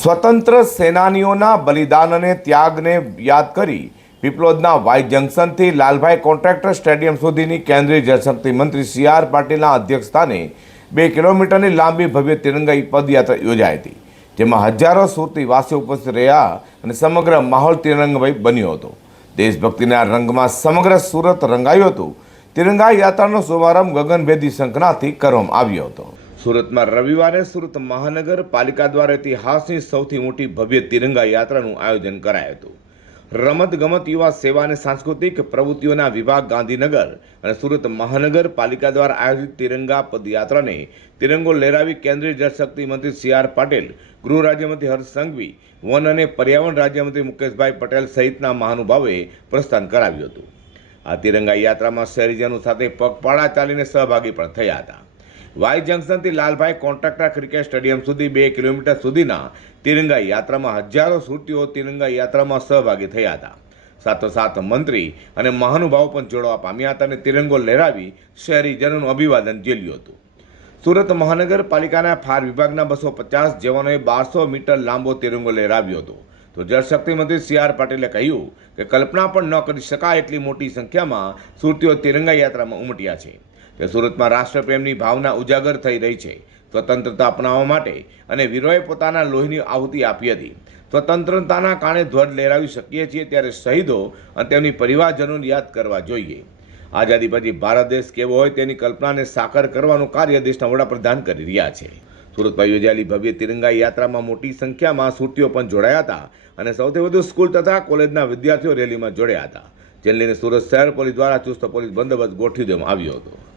સ્વતંત્ર સેનાનીઓના બલિદાન અને ત્યાગને યાદ કરી પીપલોદના વાય જંકશનથી લાલભાઈ કોન્ટ્રાક્ટર સ્ટેડિયમ સુધીની કેન્દ્રીય જળશક્તિ મંત્રી સી આર પાટીલના અધ્યક્ષસ્થાને બે કિલોમીટરની લાંબી ભવ્ય તિરંગાઈ પદયાત્રા યોજાઈ હતી, જેમાં હજારો સુરતી વાસીઓ ઉપસ્થિત રહ્યા અને સમગ્ર માહોલ તિરંગભાઈ બન્યો હતો. દેશભક્તિના રંગમાં સમગ્ર સુરત રંગાયું હતું. તિરંગા યાત્રાનો શુભારંભ ગગનભેદી શંખનાથી કરવામાં આવ્યો હતો. સુરતમાં રવિવારે સુરત મહાનગરપાલિકા દ્વારા ઇતિહાસની સૌથી મોટી ભવ્ય તિરંગા યાત્રાનું આયોજન કરાયું હતું. રમત ગમત યુવા સેવા અને સાંસ્કૃતિક પ્રવૃત્તિઓના વિભાગ ગાંધીનગર અને સુરત મહાનગરપાલિકા દ્વારા આયોજિત તિરંગા પદયાત્રાને તિરંગો લહેરાવી કેન્દ્રીય જળશક્તિ મંત્રી સી આર પાટીલ, ગૃહ રાજ્યમંત્રી હર્ષ સંઘવી, વન અને પર્યાવરણ રાજ્યમંત્રી મુકેશભાઈ પટેલ સહિતના મહાનુભાવોએ પ્રસ્થાન કરાવ્યું હતું. આ તિરંગા યાત્રામાં શહેરીજનો સાથે પગપાળા ચાલીને સહભાગી પણ થયા હતા. વાય જંકશનથી લાલભાઈ કોન્ટ્રાક્ટર ક્રિકેટ સ્ટેડિયમ સુધી બે કિલોમીટર સુધીના તિરંગા યાત્રામાં હજારો સુરતીઓ તિરંગા યાત્રામાં સહભાગી થયા હતા. સાથોસાથ મંત્રી અને મહાનુભાવો પણ જોડવા પામ્યા હતા અને તિરંગો લહેરાવી શહેરીજનોનું અભિવાદન ઝીલ્યું હતું. સુરત મહાનગરપાલિકાના ફાયર વિભાગના બસો પચાસ જવાનોએ બારસો મીટર લાંબો તિરંગો લહેરાવ્યો હતો. તો જળશક્તિ મંત્રી સી આર પાટીલે કહ્યું કે કલ્પના પણ ન કરી શકાય એટલી મોટી સંખ્યામાં સુરતીઓ તિરંગા યાત્રામાં ઉમટ્યા છે. તે સુરતમાં રાષ્ટ્રપ્રેમની ભાવના ઉજાગર થઈ રહી છે. સ્વતંત્રતા અપનાવવા માટે અને વીરોએ પોતાના લોહીની આહુતિ આપી હતી. સ્વતંત્રતાના કારણે ધ્વજ લહેરાવી શકીએ છીએ ત્યારે શહીદો અને તેમની પરિવારજનોને યાદ કરવા જોઈએ. આઝાદી પછી ભારત દેશ કેવો હોય તેની કલ્પનાને સાકાર કરવાનું કાર્ય દેશના વડાપ્રધાન કરી રહ્યા છે. સુરતમાં યોજાયેલી ભવ્ય તિરંગા યાત્રામાં મોટી સંખ્યામાં સુરતીઓ પણ જોડાયા હતા અને સૌથી વધુ સ્કૂલ તથા કોલેજના વિદ્યાર્થીઓ રેલીમાં જોડાયા હતા. જેને લઈને સુરત શહેર પોલીસ દ્વારા ચુસ્ત પોલીસ બંદોબસ્ત ગોઠવી દેવામાં આવ્યો હતો.